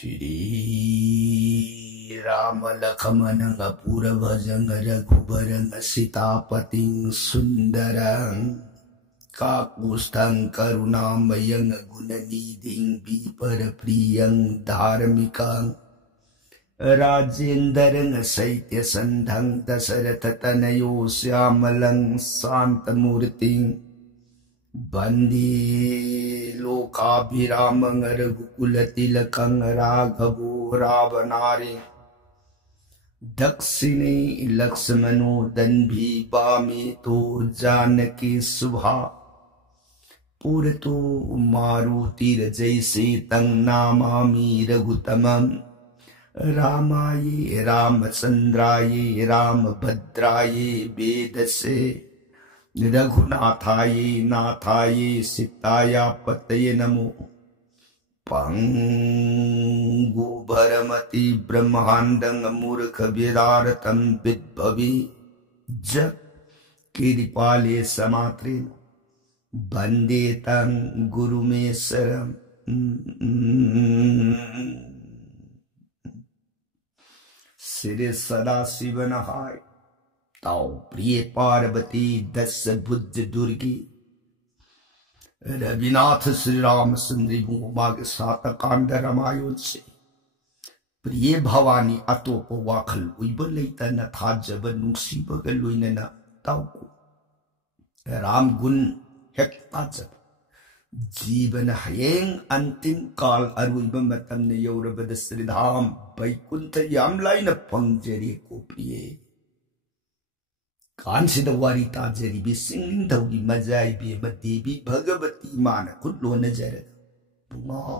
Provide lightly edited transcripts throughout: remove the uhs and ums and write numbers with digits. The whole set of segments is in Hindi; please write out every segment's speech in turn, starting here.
Shri Rama Lakshmana Purabhajang Raghubarang Sitapating Sundarang Kakustang Karunamayang Gunaniding Biparapriyang Dharmikang Rajendarang Saitya Sandhang Dasaratatanayo Syamalang Santamurting Bandi Lokabhiramang Raghukulattilakang Raghavo Ravanari Dakshine Lakshmano Danbhi Bami To Janaki Subha Purato Maruti Rajaise Tang Namami Raghutamam Ramaye Ramachandraye Ramabhadraye Vedase Raghunathaye Nathaye Sitaya Pataye Namo Pangu Bharamati Brahmandang Murkha Vidaratam Vidbhavi Jak Kiripale Samatrin Bande Tang Guru Mesaram Sri Sadasivanahai Tau Priye Parvati Dasa Buddha Durgi Rabinath Sri Ramasundri Bhuma के साथ कांड रामायण से प्रिय भवानी अतोप वाखल उइब लेता न था जब नुक्सी बगल लुइन न ताऊ को राम गुण हेक्ता जब जीवन हयेंग अंतिम काल अरुइब मतम ने यौरबद श्रीधाम बैकुंठ यामलाई न पंजरी को प्रिय कांसिदा वारी ताजरी भी सिंगिंग धौगी मजाई भी देवी भगवती मान खुद लो नजर बुंगो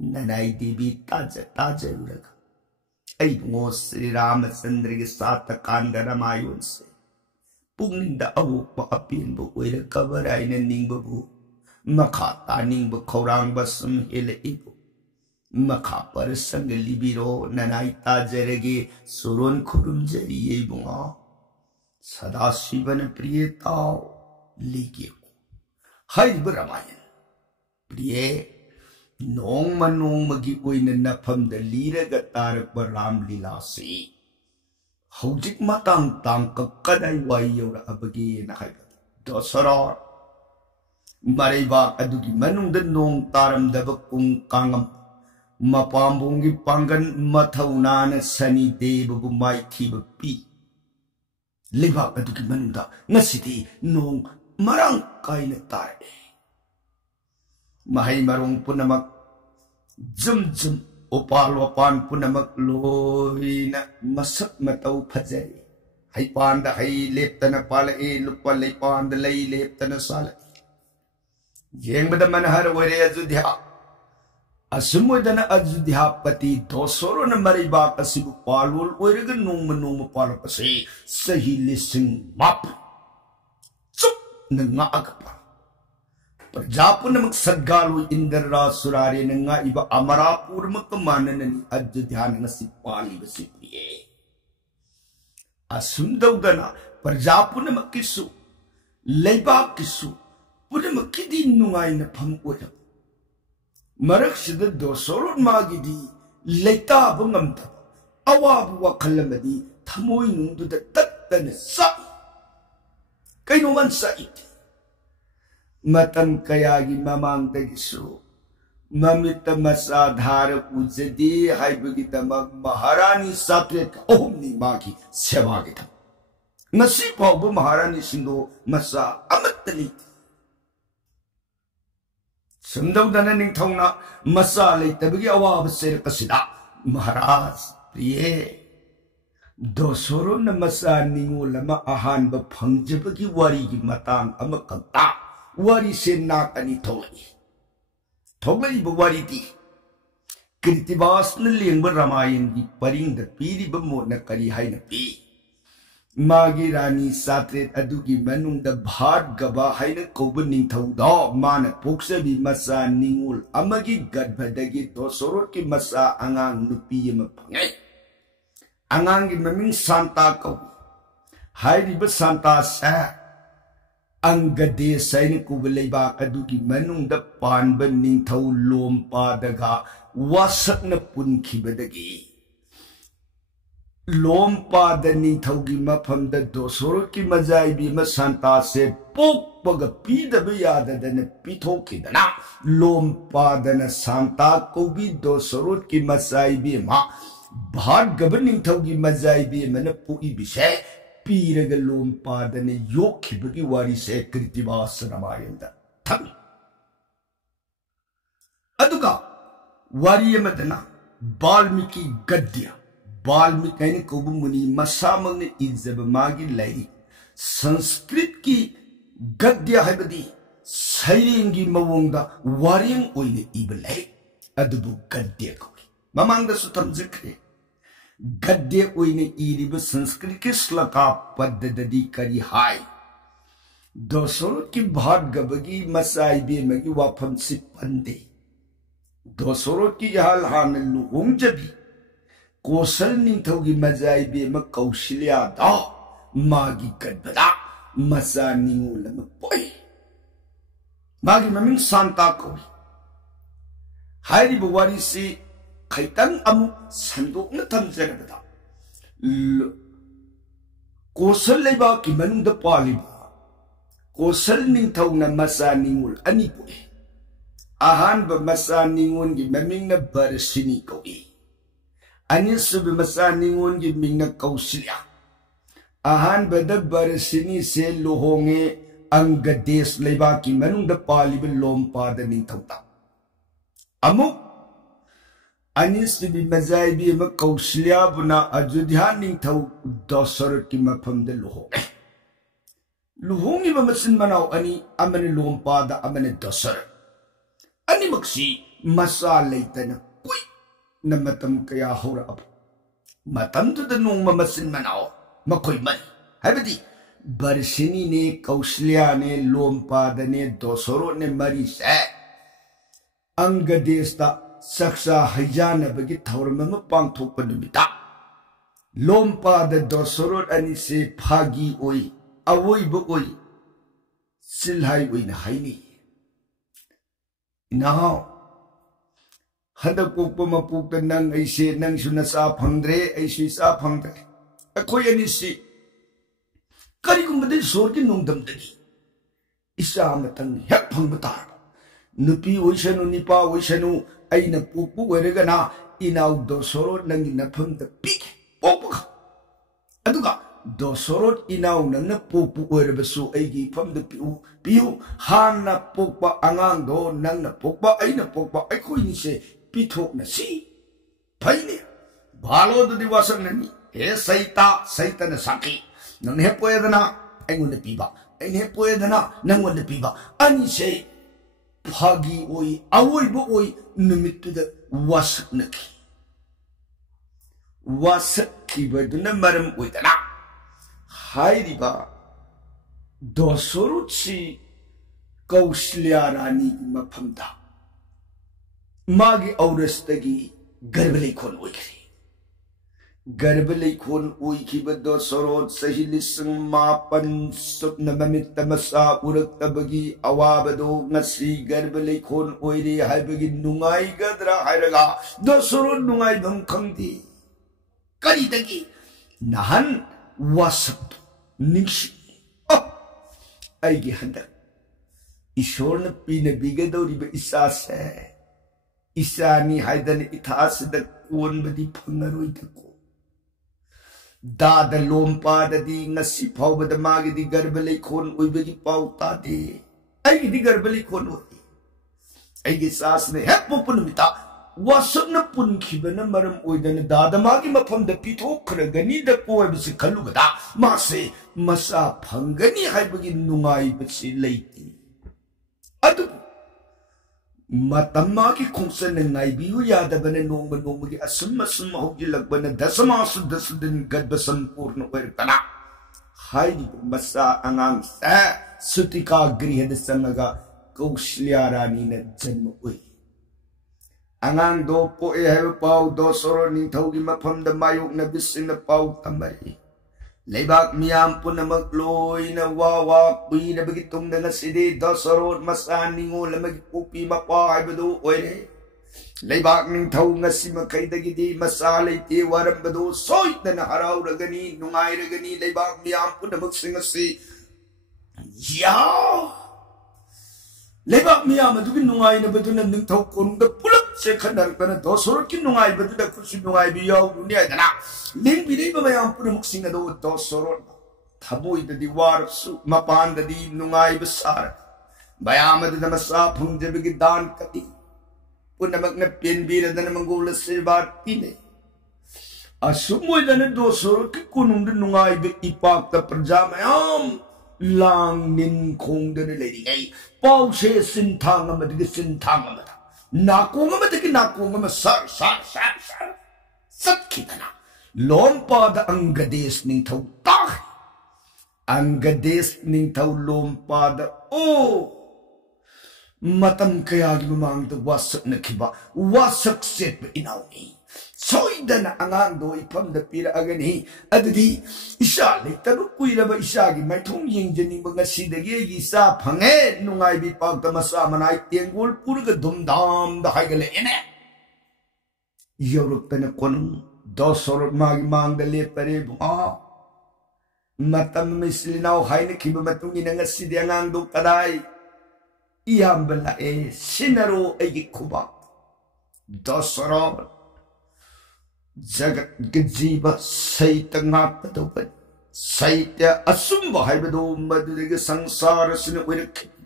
ननाई देवी ताजर लगा ऐ बुंगो श्री रामचंद्र के साथ कांड रामायण से पुंगिंदा अवुप अपीन बु ओइर कबराई न निंग बु मखा तानिंग बु खौरांग बसम हेले इबु मखा पर संग लिबिरो ननाई ताजरगे सुरोन खुरुम जरी ये बुंगो सदाशिवन प्रियताओ लीगे को हरिब रामायण प्रिय नोंग मगी ओइन नफम द लीरग तारक राम लीला से हौजिक मतंग तांग कदाई वाई यौरा अबगे न हाइब दसरा मरेबा अदुगी मनुंग द नोंग तारम दब कुंग कांगम मपाम्बोंगी पांगन मथौनान सनी देव बु माइथीब P Libak aduki manunda ngasiti nong marang kain tare mahai marong punamak zum opal wapan punamak loina masak matau phajari hai panda hai leptana pala e lupa le panda lei leptana sala yeng bada manhar wore ajudhya Asumudana Ajudhyapati Dosoro na mariba kasibu palul oiraga nung palapasi sahi lising map sup na nga agapa Parjapu na magsagalo indara surari na nga iba amarapur magkamana na ni Ajudhya na si pali basipiye Asumdaw gana Parjapu na magkisu Layba kisu Puna magkidin nungay na pang-urap Marakshida dosorot magidi leita bungamta awabu wakalamadi tamoy nundu da tatana sa kaino man sa iti matan kayagi mamang tagiso mamita masadhara ujadi haibagita maharani satret ohumni magi sebagita nasipaw bu maharani sindo masa amataliti Sundawdana ning thongna masale tabigi awab ser kasida Maharaj priye dosoro na masa ningu lama ahan ba phangjabagi wari gi matang amakanta wari se nak ani thoglai ba wari ti Kritibas na lengba ramayan gi paring da piri ba mo na kari hay na pi Magi Rani Satret adugi manung da bhat gaba haina koba ning thauda mana poksa bi masa ningul amagi gadbadagi dosorot ki masa angang nupi ma phangai angang gi maming santa ko hairi ba santa sa Angades sain kubaleba aduki manung da panba ningthau lompa daga wasak na punkibadagi lompa da ningthau gi mafam da dosoro ki mazai bi ma santa se pok paga pida ba yada da na pithoki da na lompa da na santa ko bi dosoro ki mazai bi ma bhat gaban ningthau gi mazai bi ma na pui bi se Piraga lompa da ne yoki bagi wari se kritibasa namayanda tham aduga wari yamadana balmiki gadya balmiki ne kobumuni masamang ne inzaba magi lai sanskrit ki gadya haibadi sairengi mawongda wariyang oine ibalai adubu gadya kogi mamangda sutam zikre Gadde oine iriba Sanskrit के श्लोका पद्धति करी हाय दोसरो की भाट गबगी मसाई बे मगी वाफम से पंदे दोसरो की हाल हान लुहुंग जबी कोसल निंथोगी मजाई बे म कौशल्या दा मागी गदबदा मसा निंगुल म पोई मागी ममिंग सांता कोई हायरी बवारी से Kaitang amu sandok na tamzerabada. Kosal leba ki manung da paliba. Kosal ningtaw na masa ningul anipo eh. Ahan ba masa ningun gi maming na barsini ko eh. Anis ba masa ningun gi ming na kausilya. Ahan ba da barsini se lohonge ang gades leba ki manung da paliba lompa da ningtaw ta. Amuk Anis bi mazai bi ma kaushlia buna ajudhya ningthau dosar ki mafam de luhongi ba masin manaw ani amane lompa da amane dosar ani maksi masa leitana kui na matam kaya hora ab matam tu da nung masin manaw makoy man habadi barsini ne kaushlia ne lompa da ne dosoro ne mari se angadesta Saksa hajana bagi thaurama pangthok panumita lompa da dosorot ani se phagi oi awoi bo oi silhai oi na haini now hada kokpa mapuk ta nang ai se nang suna sa phangdre ai si sa phangdre akhoi ani si kari kumde sor ki nongdam dagi isa matang hek phangba tar nupi oisanu nipa oisanu aina pupu weragana inaw dosorot nang inapam da pik pokpaka aduga dosorot inaw nang na pupu werabasu aigi pam da piu hana pokpa angang do nang na pokpa aina pokpa ay koy ni se pitok na si paine balo do diwasang nani he saita na saki nang he pwedana ay ngun na piba ay he pwedana nang ngun na piba ani se Phagi oi awoi bo oi numitu da wasak ki baduna maram oi dana hairi ba dosoruchi kaushlia rani maphamda magi aurastagi garbali khon oi kri garbali khon oi ki bado sorot sahilisang mapan sut na mamit tamasa urak tabagi awabado ngasi garbali khon oi ri haibagi nungai gadra hairaga do sorot nungai dam khangdi kari dagi nahan wasak ningshi aigi handa ishor na pina bigadori ba isase isani haidani ithas da kon badi phangaroi da Dada lompa da di ngasi pau bada magi di garbali khon oi bagi pau ta di ai di garbali khon oi ai gi sas ne hep pun mita wasak na pun khibana maram oi da dada magi mafam da pitho khragani da ko bisi khalu gada ma se masa phangani hai bagi nungai bisi leiti adu Matama ki khongsan na ngai biu yada bana nongba ki asum hogilak bana dasama sudasudin gadbasam purno wertana hai masa angang sa sutika griha sanaga kaushlia rani na janma oi angang do po e have pau do soro ni thogi mafam da mayok na bisin na pau tamari Leibak miyam punamak loy na wawa pi na bagitong na sidi Dasarot masaningo lamag pupi mapahay bado oire. Leibak ning tau nga si makaidagidi masalay ti waram bado soy na naharaw ragani nungay ragani leibak miyam punamak singasi. Ya! Leibak miyam adugin nungay na bado na ning tau konong da pulak siya kanar ka na Dasarot kin nungay bado na kursi nungay biyaw niya na Ling binay ba mayang punamak singa do Dasarot taboy da di warapsu mapan da di nungay besar bayama da masapang jabigidan kati punamak na pinbira da namang gula sibat pine asumoy da na Dasarot kikunong da nungay ba ipak da perjamayam lang nin kong da nilay ngay pao siya sintang amadiga sintang amada nakong amadagi nakong amasar sat kita na Lompada ang gadis ning tau tak. Ang gadis ning tau lompada. Oh! Matam kaya gimamang da wasak na kiba. Wasak set ba inaw ni. Soy da na angang do ipam da pira agani. Adadi isali tarukuy na ba isagi may tungying dyan mga sidagi isa pange nung ay bipag tamasama na ay tiyanggol puro ka dumdam da kay galain eh. Yorok ka na konong Dasarot magimang dalit pare bunga. Matam mislinaw hay na kiba matungin nga si diangang do kaday. Iyambala sinaro ay kubak. Dasarot. Jagat gajiba sayta nga patapan. Sayta asumba hay bado maduliga sangsara sinuwirik.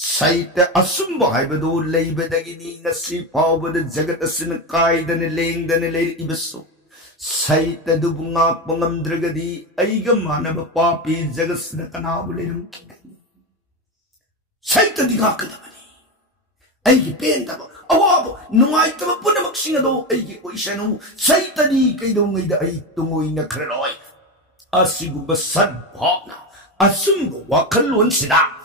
Sayta asumba hay bado layba dagini nasipaw bada jagat asinakay daniling danilayl ibaso. Sayta dubungak pangamdragadi ay gamana mapapi jagas na kanawalay ng kikani. Sayta di nga kadamani. Ay gipenta mo. Awabo, nungay tama po na magsingado ay gipoy siya nung sayta di kay dungay da ay tungoy na kraloy. Asigubasad po na asumbo wakalon sila.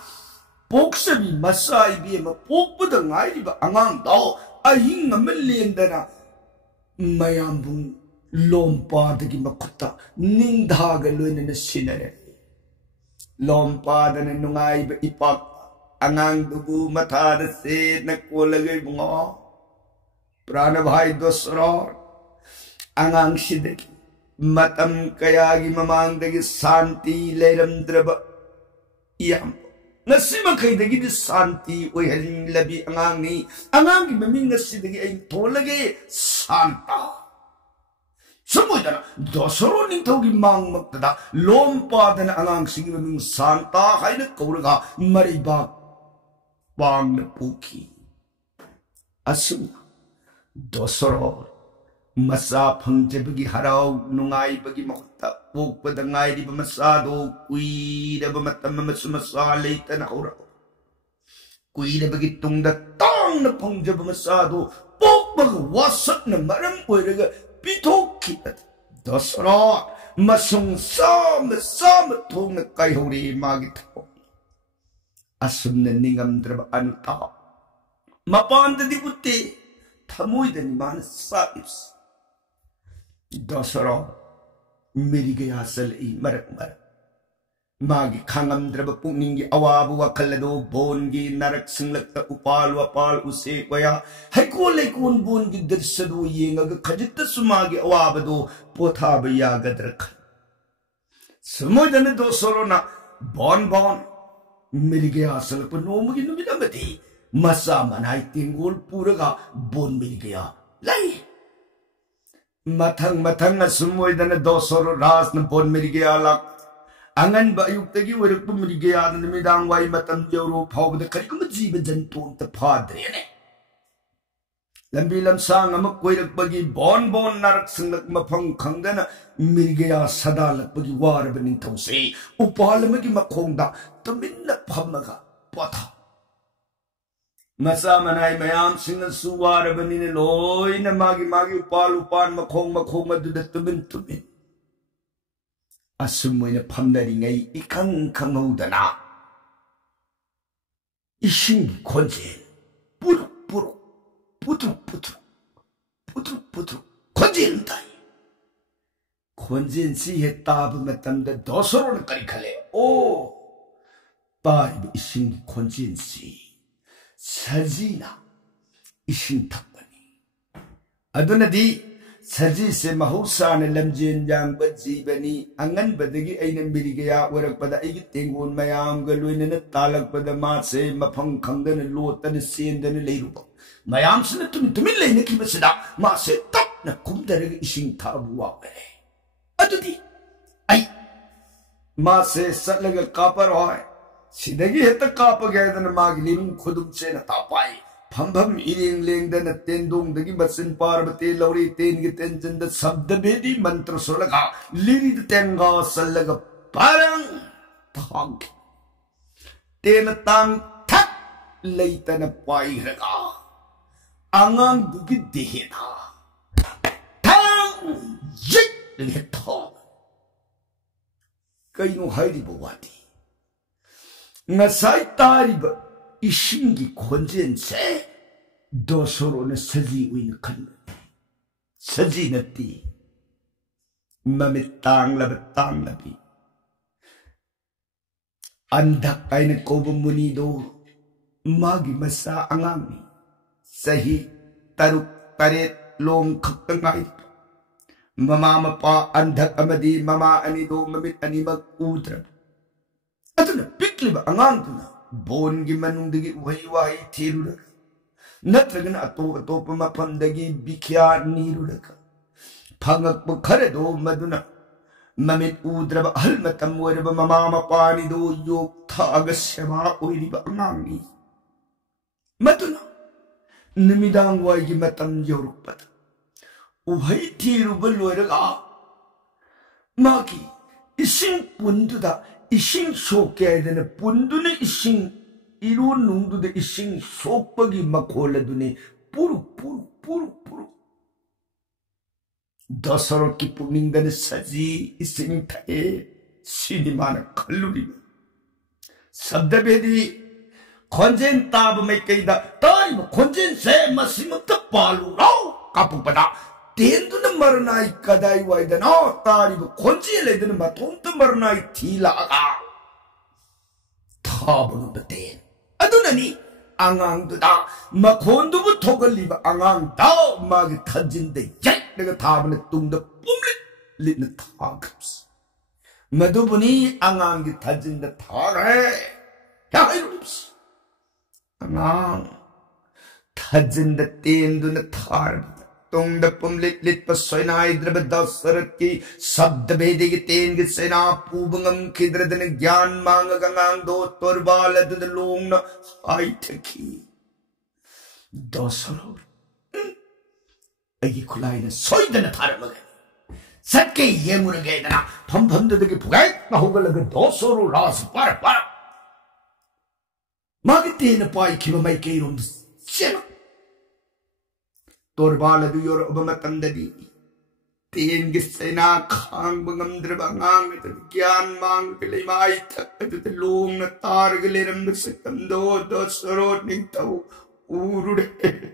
Poksabi masay biya mapokpada nga iba angang daw ay hinga malienda na mayambong lompa dagi makuta nindagaloy na nasinare. Lompa da na nungay iba ipak angang dugo matada si nagkulagay mga pranabhay Dasarot angang sidagi matam kayagi mamang dagi santi leram draba iyam. Nasi makay dagi di santi oy haling labi angang ni angang gimaming nasi dagi ay tolagi santa. Samoy da na Dasarot ning tawag imang magtada lompa da na angang sige maming santa kay nagkaulaga maribak pang napuki. Asum Dasarot masapang jabagi haraw nungay bagi makuta padangay di ba masado kuy na ba matama masumasalay tanakuraw kuy na bagitong datang na pangjab masado magwasak na maram oiraga pitokit Dasarot masungsam tong na kayhuri magitaw asum na ningam drabaan tao mapanda di puti tamoy da ni manas saibs Dasarot mirigaya salay marak magi kangam draba puningi awabu wakalado bongi narak singlak ta upal wapal use kwaya hay kulay kun bongi dirsadu yenga kajita sumagi awabado potabaya gadrak sumoy da na Dasarot na bon mirigaya salay punomagi numinamati masama na itinggol pura bon mirigaya lay matang na sumoy da na Dasarot ras na bon mirigaya lak angan ba ayuk tagi warak po mirigaya na namidang way matang yawro pao da kari kumajiba jantung ta padre yan lambilam sang amakway bagi bon narak singlak mapangkang da na mirigaya sadalak bagi warabaning tawsi upalamagi makongda tamin na pamaga pata Masama na mayam singa suwara banin loy na magi upalupan makong madudat tumin asumoy na pamnari ngay ikang kangaw na ising konjen putruk konjen tay ꯈꯣꯟꯖꯦꯜꯁꯤ ꯍꯦꯛ ꯇꯥꯕ ꯃꯇꯝꯗ ꯗꯣꯁꯣꯔꯣꯅ ꯀꯔꯤ ꯈꯜꯂꯦ? ꯑꯣ, ꯄꯥꯏꯕ ꯏꯁꯤꯡꯒꯤ ꯈꯣꯟꯖꯦꯜꯁꯤ ꯁꯖꯤꯅ ꯏꯁꯤꯡ ꯊꯛꯄꯅꯤ. ꯑꯗꯨꯅꯗꯤ ꯁꯖꯤꯁꯦ ꯃꯍꯧꯁꯥꯅ ꯂꯝꯖꯦꯟ ꯌꯥꯡꯕ ꯖꯤꯕꯅꯤ. ꯑꯉꯟꯕꯗꯒꯤ ꯑꯩꯅ ꯃꯤꯔꯤꯒꯌꯥ ꯑꯣꯏꯔꯛꯄꯗ ꯑꯩꯒꯤ ꯇꯦꯡꯒꯣꯟ ꯃꯌꯥꯝꯒ ꯂꯣꯏꯅꯅ ꯇꯥꯜꯂꯛꯄꯗ ꯃꯥꯁꯦ ꯃꯐꯝ ꯈꯪꯗꯅ ꯂꯣꯠꯇꯅ ꯆꯦꯟꯗꯅ ꯂꯩꯔꯨꯕ. ꯃꯌꯥꯝꯁꯤꯅ ꯇꯨꯃꯤꯟ ꯂꯩꯅꯈꯤꯕꯁꯤꯗ ꯃꯥꯁꯦ ꯇꯞꯅ ꯀꯨꯝꯊꯔꯒ ꯏꯁꯤꯡ ꯊꯛꯑꯕ ꯋꯥꯈ꯭ꯔꯦ. ꯑꯗꯨꯗꯤ ꯑꯩ ꯃꯥꯁꯦ ꯆꯠꯂꯒ ꯀꯥꯞꯄꯔꯣꯏ, ꯁꯤꯗꯒꯤ ꯍꯦꯛꯇ ꯀꯥꯞꯄꯒꯦ ꯍꯥꯏꯗꯅ ꯃꯥꯒꯤ ꯂꯤꯔꯨꯝ ꯈꯨꯗꯨꯝꯁꯦꯅ ꯇꯥꯞꯄꯥꯏ. ꯐꯝꯐꯝ ꯏꯔꯦꯡ ꯂꯦꯡꯗꯅ ꯇꯦꯟꯗꯣꯡꯗꯒꯤ ꯃꯆꯤꯟ ꯄꯥꯔꯕ ꯇꯦꯟ ꯂꯧꯔꯤ. ꯇꯦꯟꯒꯤ ꯇꯦꯟꯖꯤꯟꯗ ꯁꯕꯗꯚꯦꯗꯤ ꯃꯟꯇ꯭ꯔ ꯁꯣꯜꯂꯒ ꯂꯤꯔꯤꯗ ꯇꯦꯟꯒꯥ ꯆꯜꯂꯒ ꯄꯥꯔꯪ ꯊꯥꯡꯈꯤ. ꯇꯦꯟꯅ ꯇꯥꯡ ꯊꯛ ꯂꯩꯇꯅ ꯄꯥꯏꯈ꯭ꯔꯒ ꯑꯉꯥꯡꯗꯨꯒꯤ ꯗꯦꯍꯦꯗ ꯊꯥꯡ ꯌꯩꯠꯂꯒ ꯊꯥꯕ. ꯀꯩꯅꯣ ꯍꯥꯏꯔꯤꯕ ꯋꯥꯗꯤ? ꯉꯁꯥꯏ ꯇꯥꯔꯤꯕ 이신기 콘젠세 도서로는 서지 위는 칸 서지는띠 맘에 땅라비 안닥 아이는 꼽은 무늬도 마기 마사 앙앙니 사히 따룩 따렛 롱 각당아이 마마 마빠 안닥 아마디 마마 아니도 맘잇 아니막 우드라 아두나 빅리바 앙앙두나 본기 만ungdagi uhay-wahay tirulaga natragana ato-ato pamapamdagi bikya nirulaga pangakpa kharado maduna mamit udraba halmatam oiraba mamamapanido yok thaaga sema oiriba angangi maduna numidang waygi matam yorukpada uhay tiruba loiraga magi ising punduda 이싱 속게 되는 분두는 이싱 이룬 농두데 이싱 속박이 막 골라두니 뿌룩 더서롭게 뿜는다는 사지 이싱 타에 신이 많아 칼로리 sabda베디 건젠 따브메 깨이다 따이모 건젠 세 마시모터 발루라우 까뿐바다 덴두는 마르나이 까다이 와이다나 따리고 건지엘레드는 마통도 마르나이 딜라가 타보는 덴 아두나니 앙앙두다 마 곤두부터 걸리바 앙앙다 마기 타진데 야 내가 타보는 뚱더 뿜릿 리는 타급스 마두분이 앙앙기 타진데 타래 야 이러립스 앙앙 타진데 덴두는 타르 Tungdapum lit pasoinai drabadasarat sabdabedi ki ten ki sena pubangam kidradana gyan mangagang do torbala to the long na haitaki dosaro agi kulai na soidana taramaga satke yemuraga na pampamda de pugai na hogalaga dosaro ras para magite na pai kiba mai keirum sema Torbala do your Obamatandadi. Tin Gisena Kang Bangamdrabangang at the Gyan Mang Pilimai at the Loom at Targalim the second door, Dosoro Nito Urude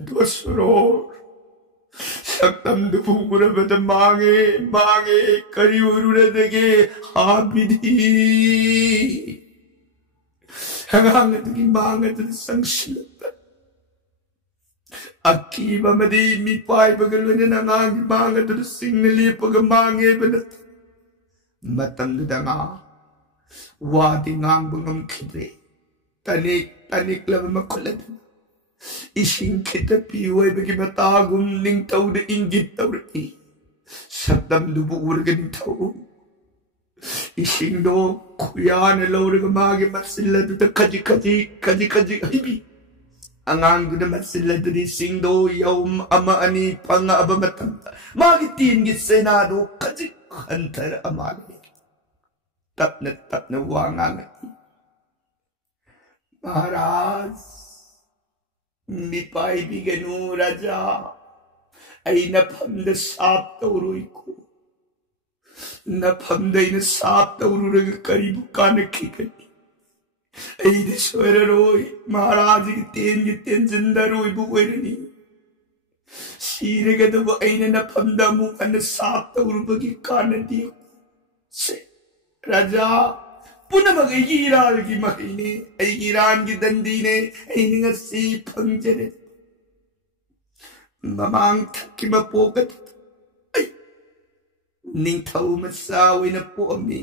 Dosoro Sakam the Pura but the Mange Kariuru the Gay Habidi Hang at the Mang at the Sanction. Akiba madi mi pai bagalun na ngang banga to signali pagamange banat matam danga wadi ngang bungam kidre tanik lava makulad ising kita piway bagi matagum ning tau de inggit tau de sabdam dubu urgan tau ising do kuya na lawra magi masilla to kaji hibi Angang do naman sila diri singdo yaw ama ani pang-abamatanda. Magitin git senado kasi kantar amali. Tap na wangang. Maharaj, mi paibigan mo raja ay napamda sap tauroy ko. Napamday na sap tauroy karibukan na kikani. Ay di swara roy, Maharaj ki ten जिंदा रोई बुवेरनी 시르게도 아이는 밤다무 안에 삽다 우르버기 까는디요. 라자 पुनमग ईराल की महीने ईरान की दंदी ने सी फंजरे ममांग थकी मपोगत निथौ मसाविन पोमी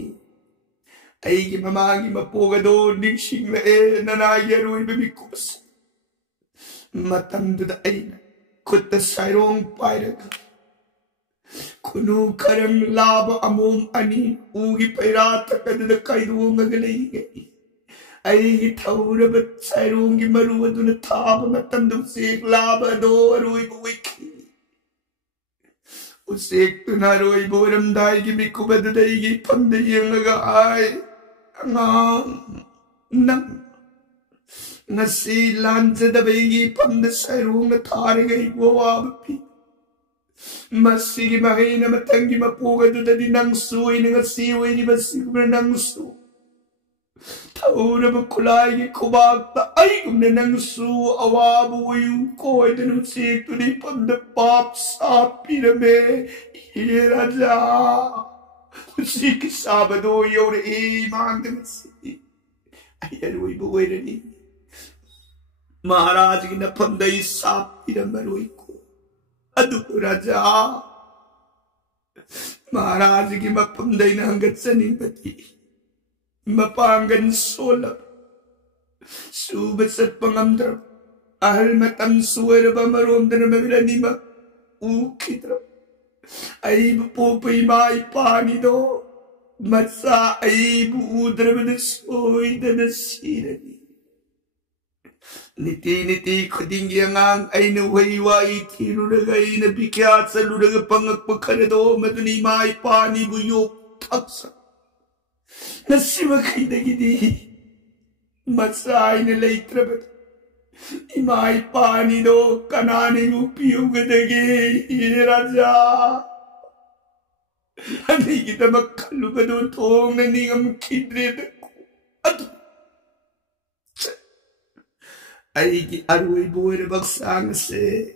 की ममांगी मपोगदो निशिंग नना यरुई बिकुस मतंदुद खुद साइरोंग पायरग कुनु करम लाभ अमोम अनि उगी पैरा तकद कैदुंग गई आई थौरब साइरोंगी मरु अदुन थाब मतंदु सेक लाभ दो अरुई बुइकी उसेक तुना रोई बोरम दाई की मिकुबद दईगी फंद यंगगा आय नम नसी लांज दबेगी फंद साइरोंग थारे गई वो आपी Masigi mahina matangi mapuga do di nang suwi nga siwi ni basigma nang su. Taura bakulay kubakta ay kumna nang su awabu yu koy danu sik to di panda pop sapi na me hiraja. Siki sabado yore mang dang si. Ayan ui buway na ni. Maharaj ki na panda sapi na maroy ko. राजा महाराज की मफम दैना हंगत सनिपति मपांगन सोलब सूब सत्पंगमद्र अहल मतम सुवर बमरोमदन मविलनिम ऊखिद्र ऐब पोपई माई पानी दो मत्सा ऐब उद्रवद सोइदन सीरनी Niti niti khudingi angang ay nawaiwai tiruraga ay nabikyat sa luraga pangagpagkanado maduni mai pani buyok taksa. Nasima kay nagidi masay na laytrabat. Imai pani do kananing upiyugadagi hiraja. Hindi kita magkalugado tong naningam kidrid ako. Ato. Aiki arui buir baksang se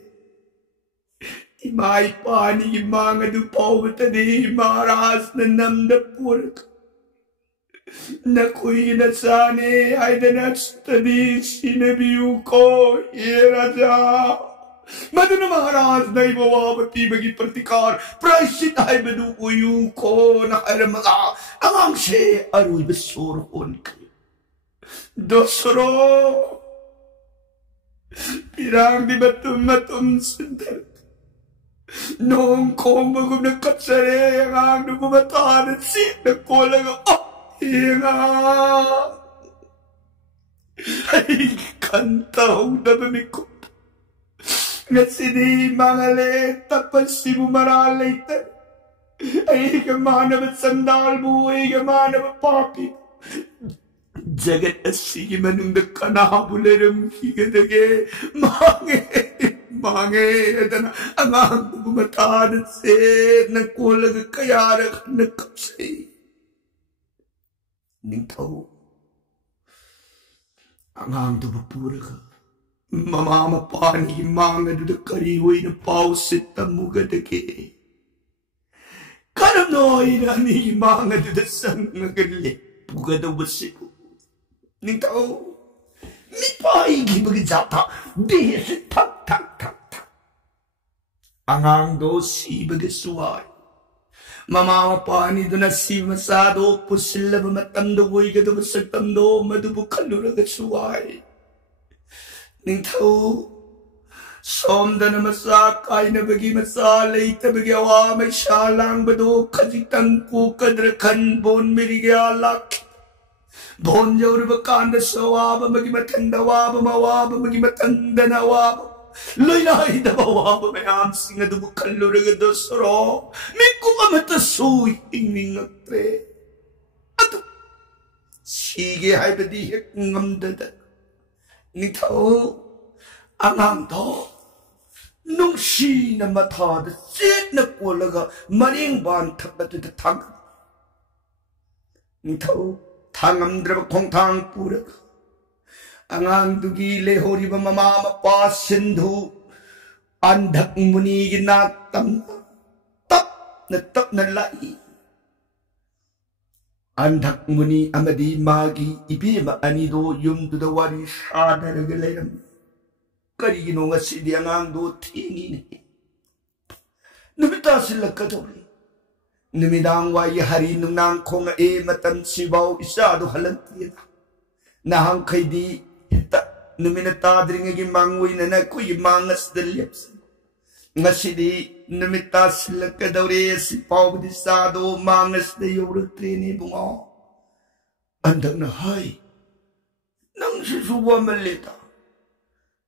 imai pani ki manga du pawta di maharaj na namda purak na kui na sane ay da nachtadi sinabiyu ko hiraja maduna maharaj na ibawabati bagi pratikar prashit ay badu uyu ko na kairamaga amang se arui basur hon kayo dosro Pirang di matum sundar. Noong kong bagong nagkatsare ang ang nagumatahan at siya nagkulang hinga. Ay kantahong nabamikot. Nga sini mga tapos si bumaralay tan. Ay kamana ba't sandal mo, ay kamana ba't papi. Jagat asigi manung nakanahabulan higadage mange adana angang bumatan se nakulag kayara nakapsay ningtaw angang dubapura ka mamama pani mga dudakariway na pausit tamugadage karam noy na ni mga dudasang nagali pugadawasipo Ningtao, mi paigi bagizata, bis tak tak tak tak. Angang do si bagisuay. Mama pani do na si masado pusila matamdo boy gado masagtamdo madubu kalura gasuay. Ningtao, somda na masakay na bagi masalay tabagi awa may shalang bado kajitang ko kadrakan bon mirigalak. Bonjor bakanda sawaba magimatanda waba mawaba magimatanda na waba loy da waba mayam singa du kallura gadosro mikku amata sui ingning atre atu sige haibadi hek ngamdada nithao anam tho nung shi na matha da sit na kolaga maring ban thakatu da thang nithao Tangamdrab kongtang purak Angang dugi lehori ba mama pa sindhu Andhak मुनि की नाक तप न लाई अंधक मुनि अमदी मागी इबेम अनिदो युमदुदा वारी सादरगा लेरम करिगिनो ngasidi angangdo thingine numita silakadori numidang wai hari nungnang khong e matan sibau isadu halanti nahang khaidi hita numina tadringi mangui na kui mangas delips ngasidi numita silakadori sipau di sadu mangas de yorutrini bungo andang na hai nang sisuwa malita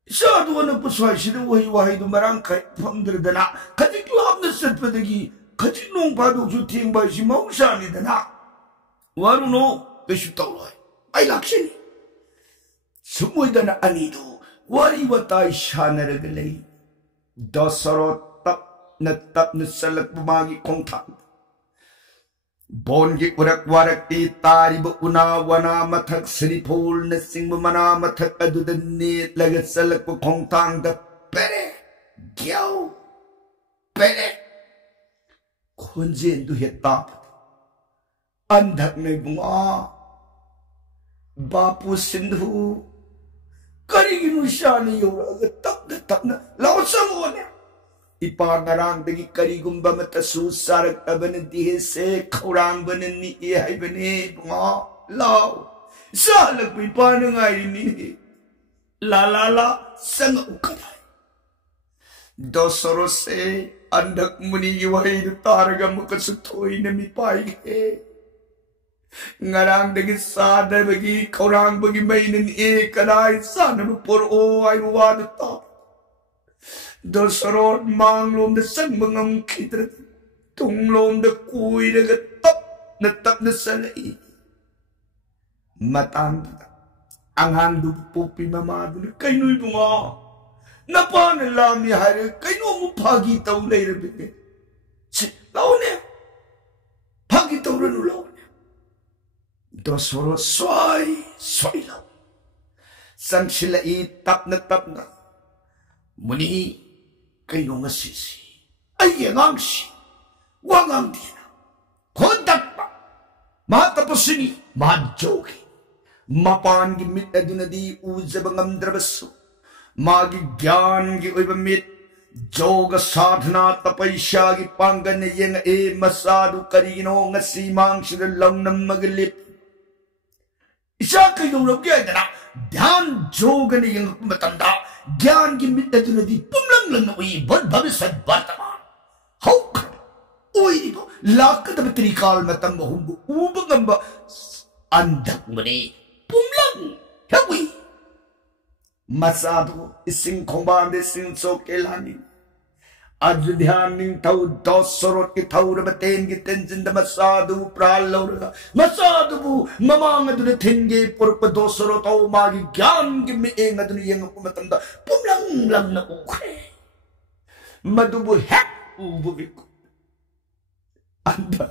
Isa doon ang pasway sila wahi-wahi dumarang pangdradana katik lab na satpadagi katik nung padok su ting bay si mausani dana waru no besu tawlay ay laksini sumoy dana anido wari watay siya naragalay dasarot tap na salak bumagi kong tang Bongi urak-warak di tari una wana mathak siripul na singmana mathak adudanit lagat salak po kongtang da pere gyaw pere kunjin du hitap andak na bunga bapu sindhu karigin siya niyo tap na lawasang wala ipangarang dagi karigumba matasu sarak taban dihe se kaurang banan ni hai bane bunga law salag pi panangai ni la sang ukadai dosoro se andak muni wai taraga mukasutoi na mi pai he ngarang dagi sada bagi kaurang bagi mainin kadai sana por o ai wad ta Dasarot manglom da sang mangam kitrat tunglom da kui da tap na salai matang ang handu pupi mamadu kay nuy bunga napanalami hari kay no mo pagi taw lay rabit si law niya pagi taw rin ulaw niya Dasarot sway law sang sila tap na muni kayo nga sisi ay yang si wangang dina kontak pa matapasini madjogi mapan gimit na dunadi uzabangam drabaso magi gyan gi oibamit joga sadhana tapaisya gi panggan na yang masadu karino nga simang silalang ng magalip isa kayo lagyan na dhyan joga na yung matanda ज्ञान की मिट्टी तो नदी पुमलंग लंग हुई बद भविष्य वर्तमान हाउ ओई तो लाख तब त्रिकाल में तंग हुंबु उबगंब अंधक मने पुमलंग हुई मसादो इसिंग खोबांदे सिंग सो केलानी आज ध्यान निंग थाउ दसरोट की थाउ रबतेन की तेंजिन द मसादो प्राल लौरगा मसादो ममांग दुने थिंगे पुरप दसरोट औ मागी ज्ञान की में एंग दुने यंग कुमतंद पुमलंग लंग न उखे मदुबु हैक उबु बिकु अंधा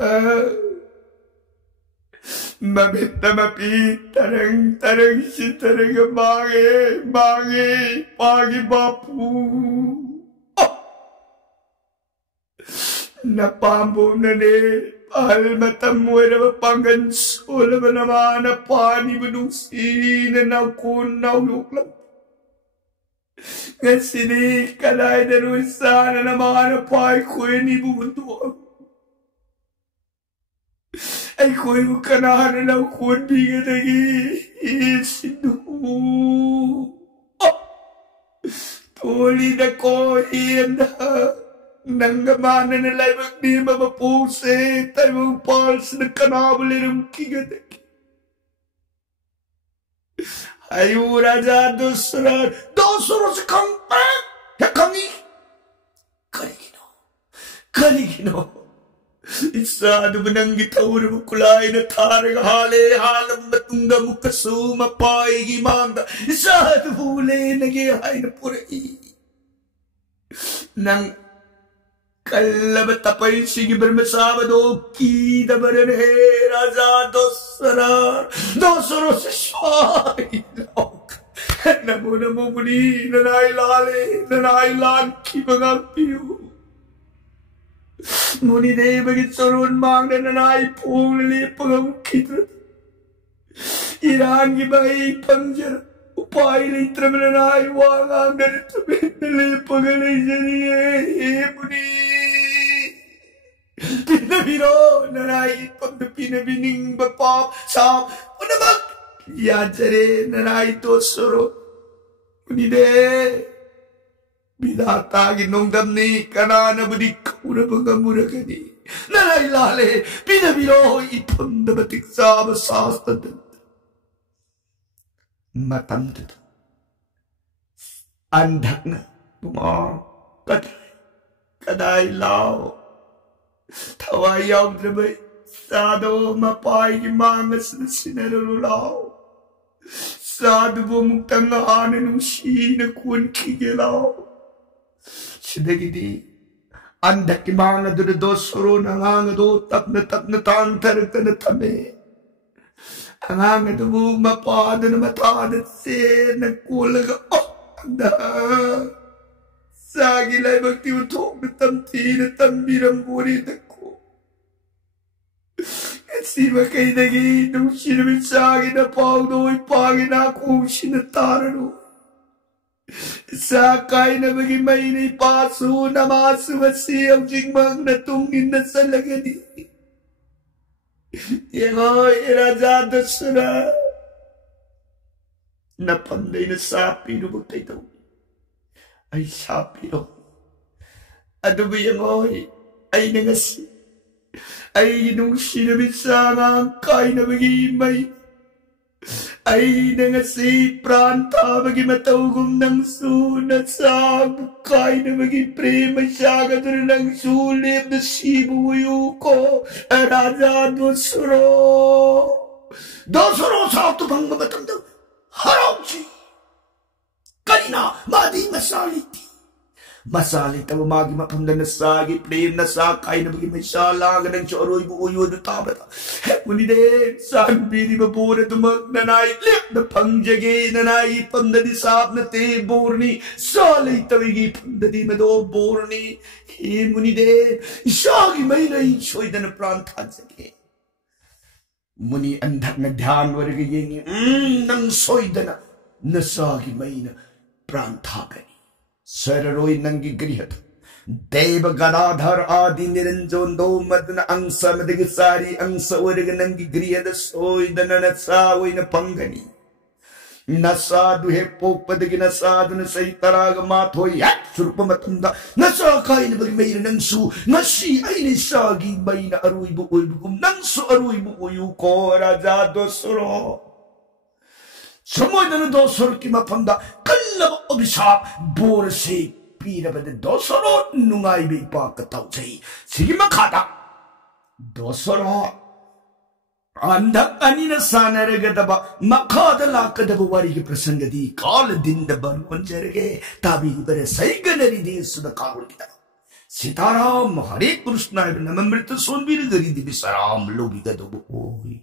ममितमपि तरंग si तरंग मागे पागी बापू Napambo na ne, pahal matamoy na mapangan sola ba naman na pani manusi na nakun na uluklang. Nga sini kalay na nusa na naman na pay ko'y ni bumuntuang. Ay ko'y mukanahan na nakun bigat lagi isinu. Tuli na ko hiyanda. Nangamana na laibag di mamapuse tayo pals na kanabalirum kigadak. Ayu raja dosro sa kampan yakangi karigino isa dumanang gitawar mo kulay na tarang halam matunga mo kasuma paigimanda isa dubule nagihay na purai nang Kalabat tapay sige bermasabado kita barene raja dosro sa shay Namo Namo मुनि ननाई लाले ननाई लाल की बगापियो मुनि देव की चरण मांग ननाई पोंग ले पगम खित्र ईरान की भाई पंजर उपाय ले त्रम ननाई वांग ले पगले जरिए हे मुनि पिनबिरो ननाई पिनबिनिंग बपाप साप उनमक याजरे ननाई तो सरो मुनि दे विधाता की नोंदमनी कनानबुदी कौरबगमुरगनी ननाई लाले पिनबिरो इफंदबतिक साब सास्तद मतंद अंधकना बुमा कदाई लाओ थवाई यावद्रबे साधो मपाई की मांगस सिनरु लाओ साधु मुक्तंग आने नुशीन कुन की लाओ सिद्धगिदी अंधक की मांग दुर दो सरो नंगांग दो तपन तांतर तन तमे अंगांग दो मपादन मताद से न कोलग ओ अंधा सागी लाई भक्ति उठोक तम तीन तम बिरंबोरी तको सीमा कहीं दगी नुशीन विचागी न पाव दो पागी ना कोशिन तारनो साकाई न बगी मई नहीं पासु नमासु वसी अब जिंगमंग न तुंगी न सलगनी ये गोई राजा दसरा न पंदे न सापी नु बक्ते तो आई सापी रो अदुबी ये गोई आई नगसी आई नुशी न बिचागा काई न बगी मई आई नगसी प्रांता बगी मतौगुम नंगसू नसाब काई न बगी प्रेम शागदर नंगसू लेब दसीबु को राजा दोसरो सात भंग मतम दो हरामची करीना मादी मसाली तब मागी मफम नसागी प्रेम नसा काई न बगी मसाला गदं चोरोई बु ओयो द ताबता मुनि दे सान बीरी बपोर तुम ननाई लेप द फंजगे ननाई पंददी साप न ते बोरनी साली तविगी पंददी में दो बोरनी हे मुनि दे शागी मई नहीं छोइदन प्राण था जगे मुनि अंधक न ध्यान वर्ग येनी नंग सोइदन नसागी मई न प्राण था गनी सररोई नंगी गृहत देव गदाधर आदि निरंजन दो मदन अंश मदग सारी अंश वर्ग नंगी गृहत सोइदन नसावई न पंगनी नसादु हे पोपदगी नसादु न सही तराग माथो याक सुरप मतंदा नसा काइन बग मेर नंसु नसी आइने सागी बैना अरुइबु ओइबुगुम नंसु अरुइबु ओयु को राजा दोसरो समोदन दोसर की मफंदा कल्लब अभिशाप बोर से पीरबद दोसरो नुंगाई बे पाक तौसै सिगी मखादा दोसरो अंधक अनिन सानरगदबा मखाद लाकदब वारी के प्रसंगदी काल दिन दबर वंजरगे ताबी बर सैगनरी दे सुद कावल किता सीताराम हरे कृष्ण नममृत सोनबीर गरी दिबि सराम लोबी गदब ओई